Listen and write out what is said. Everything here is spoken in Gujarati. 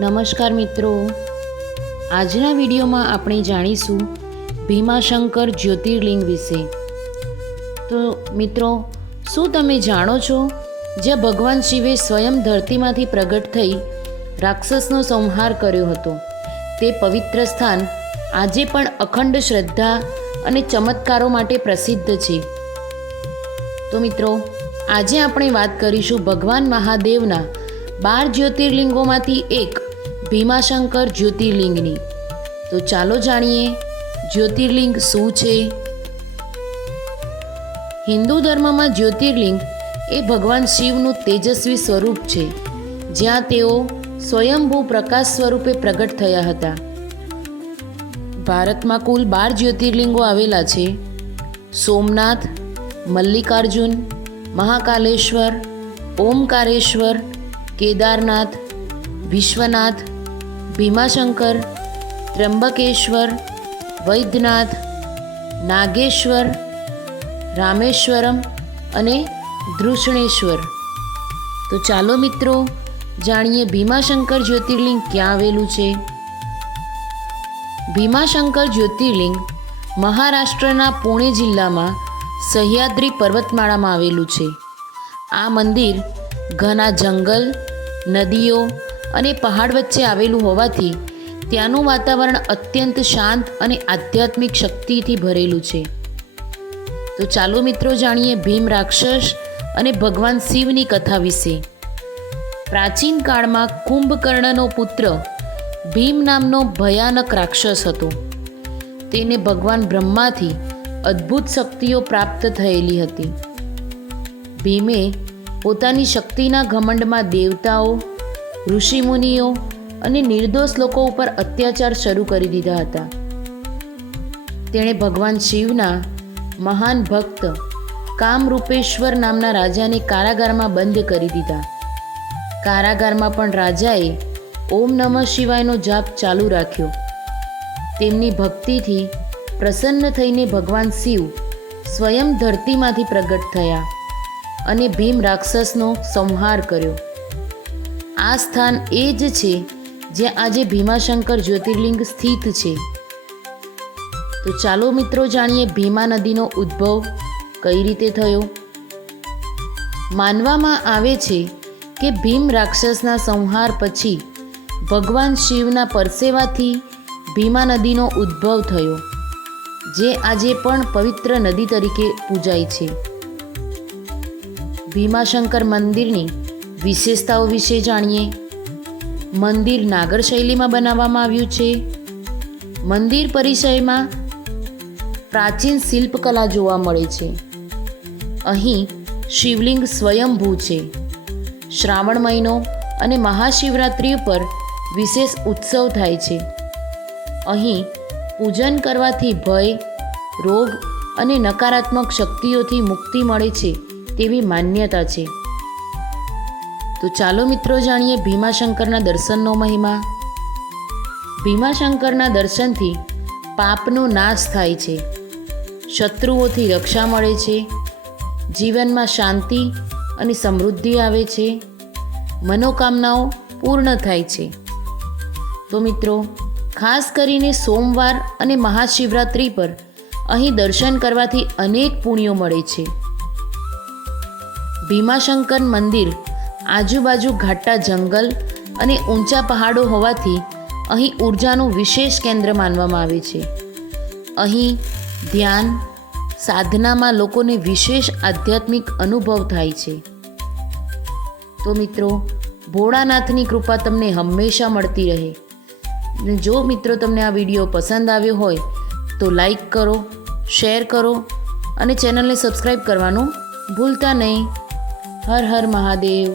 નમસ્કાર મિત્રો, આજના વિડીયોમાં આપણે જાણીશું ભીમાશંકર જ્યોતિર્લિંગ વિશે। તો મિત્રો, શું તમે જાણો છો જ્યાં ભગવાન શિવે સ્વયં ધરતીમાંથી પ્રગટ થઈ રાક્ષસનો સંહાર કર્યો હતો, તે પવિત્ર સ્થાન આજે પણ અખંડ શ્રદ્ધા અને ચમત્કારો માટે પ્રસિદ્ધ છે। તો મિત્રો, આજે આપણે વાત કરીશું ભગવાન મહાદેવના 12 જ્યોતિર્લિંગોમાંથી એક ભીમાશંકર જ્યોતિર્લિંગની। તો ચાલો જાણીએ જ્યોતિર્લિંગ શું છે। હિન્દુ ધર્મમાં જ્યોતિર્લિંગ એ ભગવાન શિવનું તેજસ્વી સ્વરૂપ છે, જ્યાં તેઓ સ્વયંભૂ પ્રકાશ સ્વરૂપે પ્રગટ થયા હતા। ભારતમાં કુલ 12 જ્યોતિર્લિંગો આવેલા છે: સોમનાથ, મલ્લિકાર્જુન, મહાકાલેશ્વર, ઓમકારેશ્વર, કેદારનાથ, વિશ્વનાથ, ભીમાશંકર, ત્ર્યંબકેશ્વર, વૈદ્યનાથ, નાગેશ્વર, રામેશ્વરમ અને દૃષણેશ્વર। તો ચાલો મિત્રો જાણીએ ભીમાશંકર જ્યોતિર્લિંગ ક્યાં આવેલું છે। ભીમાશંકર જ્યોતિર્લિંગ મહારાષ્ટ્રના પુણે જિલ્લામાં સહ્યાદ્રી પર્વતમાળામાં આવેલું છે। આ મંદિર ઘણા જંગલ, નદીઓ અને પહાડ વચ્ચે આવેલું હોવાથી ત્યાંનું વાતાવરણ અત્યંત શાંત અને આધ્યાત્મિક શક્તિથી ભરેલું છે। તો ચાલો મિત્રો જાણીએ ભીમ રાક્ષસ અને ભગવાન શિવની કથા વિશે। પ્રાચીન કાળમાં કુંભકર્ણનો પુત્ર ભીમ નામનો ભયાનક રાક્ષસ હતો। તેને ભગવાન બ્રહ્માથી અદ્ભુત શક્તિઓ પ્રાપ્ત થયેલી હતી। ભીમે પોતાની શક્તિના ઘમંડમાં દેવતાઓ, ઋષિમુનિઓ અને નિર્દોષ લોકો ઉપર અત્યાચાર શરૂ કરી દીધા હતા। તેણે ભગવાન શિવના મહાન ભક્ત કામરૂપેશ્વર નામના રાજાને કારાગારમાં બંધ કરી દીધા। કારાગારમાં પણ રાજાએ ઓમ નમઃ શિવાયનો જાપ ચાલુ રાખ્યો। તેમની ભક્તિથી પ્રસન્ન થઈને ભગવાન શિવ સ્વયં ધરતીમાંથી પ્રગટ થયા અને ભીમ રાક્ષસનો સંહાર કર્યો। આ સ્થાન એ જ છે જ્યાં આજે ભીમાશંકર જ્યોતિર્લિંગ સ્થિત છે। તો ચાલો મિત્રો જાણીએ ભીમા નદીનો ઉદ્ભવ કઈ રીતે થયો। માનવામાં આવે છે કે ભીમ રાક્ષસના સંહાર પછી ભગવાન શિવના પરસેવાથી ભીમા નદીનો ઉદ્ભવ થયો, જે આજે પણ પવિત્ર નદી તરીકે પૂજાય છે। ભીમાશંકર મંદિરની વિશેષતાઓ વિશે જાણીએ। મંદિર નાગર શૈલીમાં બનાવવામાં આવ્યું છે। મંદિર પરિસરમાં પ્રાચીન શિલ્પકલા જોવા મળે છે। અહીં શિવલિંગ સ્વયંભૂ છે। શ્રાવણ મહિનો અને મહાશિવરાત્રિ ઉપર વિશેષ ઉત્સવ થાય છે। અહીં પૂજન કરવાથી ભય, રોગ અને નકારાત્મક શક્તિઓથી મુક્તિ મળે છે તેવી માન્યતા છે। તો ચાલો મિત્રો જાણીએ ભીમાશંકરના દર્શનનો મહિમા। ભીમાશંકરના દર્શનથી પાપનો નાશ થાય છે, શત્રુઓથી રક્ષા મળે છે, જીવનમાં શાંતિ અને સમૃદ્ધિ આવે છે, મનોકામનાઓ પૂર્ણ થાય છે। તો મિત્રો, ખાસ કરીને સોમવાર અને મહાશિવરાત્રિ પર અહીં દર્શન કરવાથી અનેક પુણ્યો મળે છે। ભીમાશંકર મંદિર આજુબાજુ ઘાટા જંગલ અને ઊંચા પહાડો હોવાથી અહીં ઉર્જાનું વિશેષ કેન્દ્ર માનવામાં આવે છે। અહીં ધ્યાન સાધનામાં લોકોને વિશેષ આધ્યાત્મિક અનુભવ થાય છે। તો મિત્રો, ભોળાનાથની કૃપા તમને હંમેશા મળતી રહે। જો મિત્રો તમને આ વિડીયો પસંદ આવ્યો હોય તો લાઈક કરો, શેર કરો અને ચેનલને સબસ્ક્રાઈબ કરવાનું ભૂલતા નહીં। હર હર મહાદેવ।